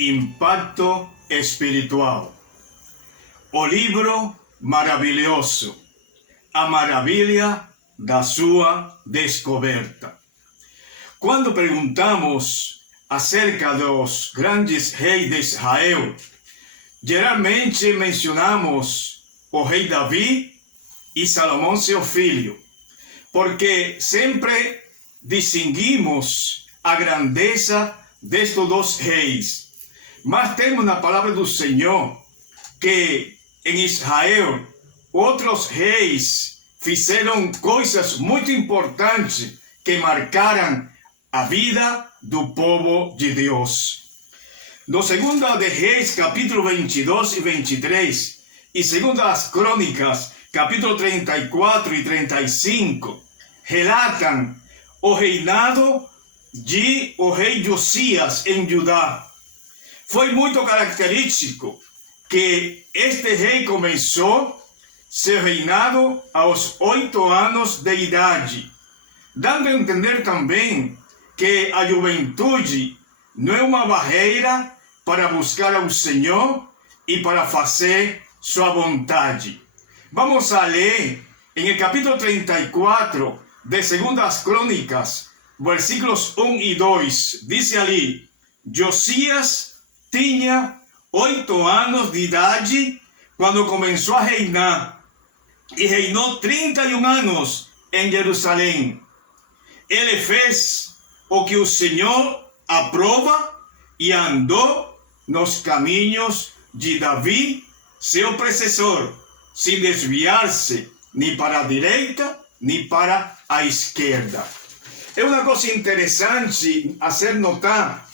Impacto espiritual. O livro maravilhoso, a maravilha da sua descoberta. Quando perguntamos acerca dos grandes reis de Israel, geralmente mencionamos o rei Davi e Salomão, seu filho, porque sempre distinguimos a grandeza destes dois reis. Mas temos na palavra do Senhor que em Israel outros reis fizeram coisas muito importantes que marcaram a vida do povo de Deus. No 2 de Reis, capítulo 22 e 23, e 2 Crônicas, capítulo 34 e 35, relatam o reinado de o rei Josias em Judá. Foi muito característico que este rei começou seu reinado aos 8 anos de idade, dando a entender também que a juventude não é uma barreira para buscar ao Senhor e para fazer sua vontade. Vamos a ler em capítulo 34 de 2 Crônicas, versículos 1 e 2. Diz ali: Josias tinha 8 anos de idade quando começou a reinar, e reinou 31 anos em Jerusalém. Ele fez o que o Senhor aprova e andou nos caminhos de Davi, seu predecessor, sem desviar-se nem para a direita nem para a esquerda. É uma coisa interessante a ser notar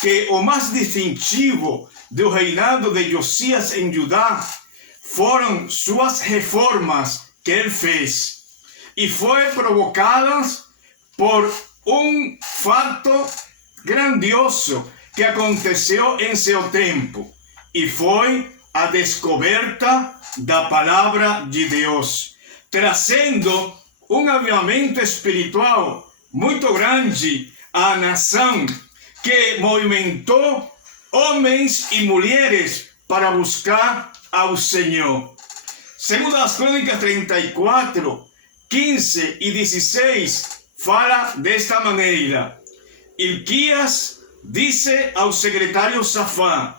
que o mais distintivo do reinado de Josias em Judá foram suas reformas que ele fez, e foi provocadas por um fato grandioso que aconteceu em seu tempo, e foi a descoberta da palavra de Deus, trazendo um avivamento espiritual muito grande à nação, que movimentou homens e mulheres para buscar ao Senhor. Segundo as Crônicas 34, 15 e 16, fala desta maneira: Hilquias disse ao secretário Safã: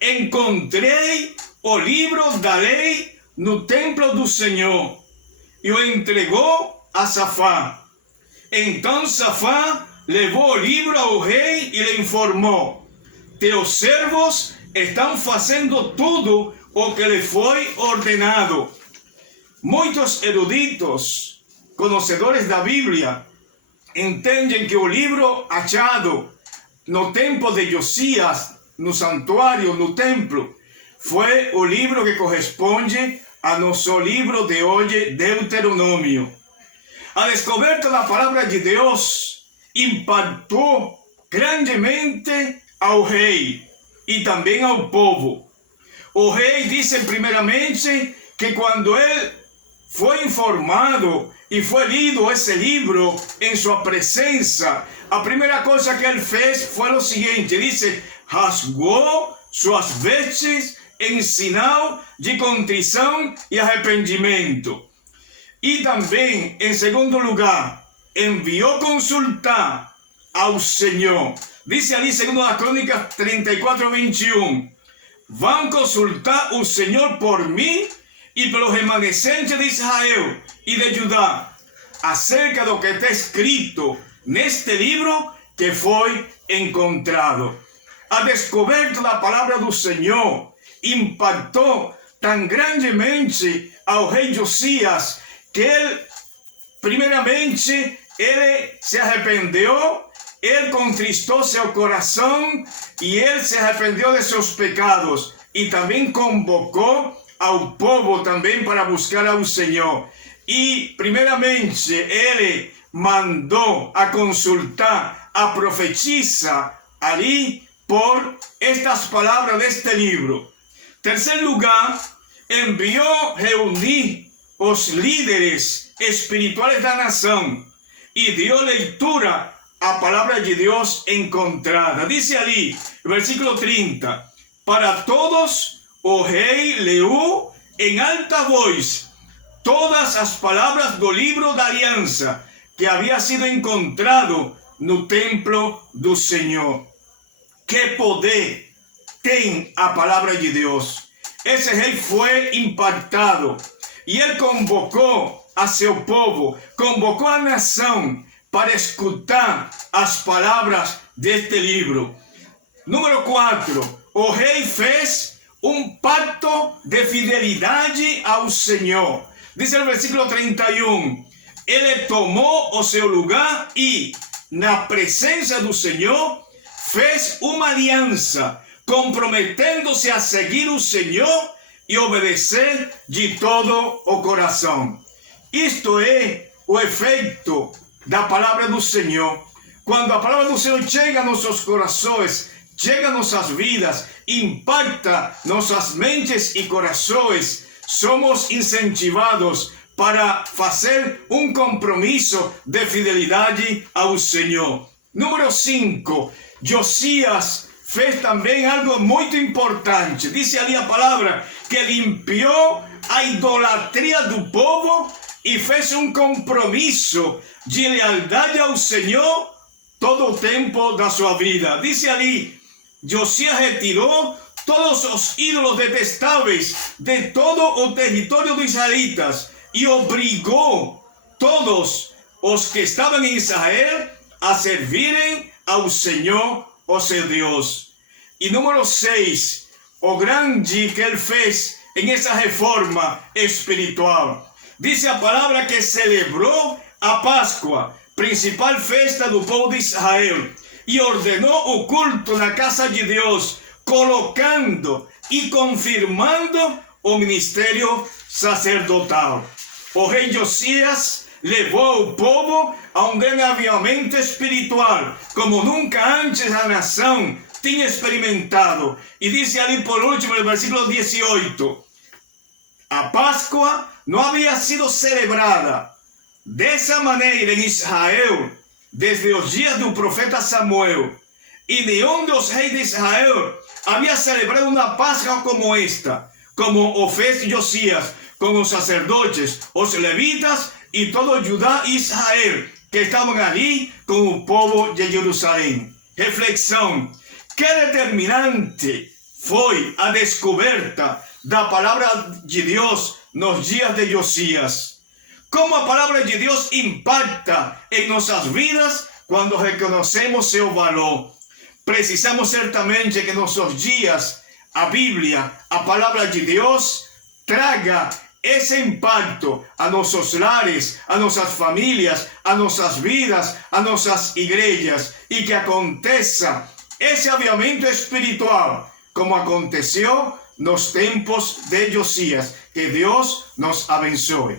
encontrei o livro da lei no templo do Senhor, e o entregou a Safã. Então Safã levou o livro ao rei e lhe informou: teus servos estão fazendo tudo o que lhe foi ordenado. Muitos eruditos, conhecedores da Bíblia, entendem que o livro achado no tempo de Josias, no santuário, no templo, foi o livro que corresponde a nosso livro de hoje, Deuteronômio. A descoberta da palavra de Deus impactou grandemente ao rei e também ao povo. O rei disse primeiramente que quando ele foi informado e foi lido esse livro em sua presença, a primeira coisa que ele fez foi o seguinte: disse, rasgou suas vestes em sinal de contrição e arrependimento. E também, em segundo lugar, enviou consultar ao Senhor. Diz ali, segundo a Crônica 34, 21, vão consultar o Senhor por mim e pelo remanescente de Israel e de Judá, acerca do que está escrito neste livro que foi encontrado. A descoberta da palavra do Senhor impactou tão grandemente ao rei Josias que ele, primeiramente, ele se arrependeu, ele contristou seu coração e ele se arrependeu de seus pecados, e também convocou ao povo também para buscar ao Senhor. E primeiramente ele mandou a consultar a profetisa ali por estas palavras deste livro. Terceiro lugar, enviou reunir os líderes espirituais da nação e deu leitura a palabra de Dios encontrada. Dice ali, versículo 30, para todos o rei leu em alta voz todas as palavras do livro da aliança que havia sido encontrado no templo do Senhor. Que poder tem a palavra de Deus. Esse rei foi impactado e ele convocou a seu povo, convocou a nação para escutar as palavras deste livro. Número 4, o rei fez um pacto de fidelidade ao Senhor. Diz o versículo 31, ele tomou o seu lugar e, na presença do Senhor, fez uma aliança, comprometendo-se a seguir o Senhor e obedecer de todo o coração. Isto é o efeito da palavra do Senhor. Quando a palavra do Senhor chega a nossos corações, chega a nossas vidas, impacta nossas mentes e corações, somos incentivados para fazer um compromisso de fidelidade ao Senhor. Número 5, Josias fez também algo muito importante. Diz ali a palavra que limpiou a idolatria do povo e fez um compromisso de lealdade ao Senhor todo o tempo da sua vida. Diz ali, Josias retirou todos os ídolos detestáveis de todo o território dos israelitas e obrigou todos os que estavam em Israel a servirem ao Senhor, o seu Deus. E número 6, o grande que ele fez em essa reforma espiritual. Diz a palavra que celebrou a Páscoa, principal festa do povo de Israel, e ordenou o culto na casa de Deus, colocando e confirmando o ministério sacerdotal. O rei Josias levou o povo a um grande avivamento espiritual, como nunca antes a nação tinha experimentado. E diz ali por último, no versículo 18, a Páscoa não havia sido celebrada dessa maneira em Israel desde os dias do profeta Samuel, e nenhum dos reis de Israel havia celebrado uma Páscoa como esta, como o fez Josias, com os sacerdotes, os levitas e todo Judá e Israel, que estavam ali com o povo de Jerusalém. Reflexão: que determinante foi a descoberta da palavra de Deus nos dias de Josias. Como a palavra de Deus impacta em nossas vidas quando reconhecemos seu valor. Precisamos certamente que em nossos dias a Bíblia, a palavra de Deus, traga esse impacto a nossos lares, a nossas famílias, a nossas vidas, a nossas igrejas, e que aconteça esse avivamento espiritual, como aconteceu nos tempos de Josias. Que Deus nos abençoe.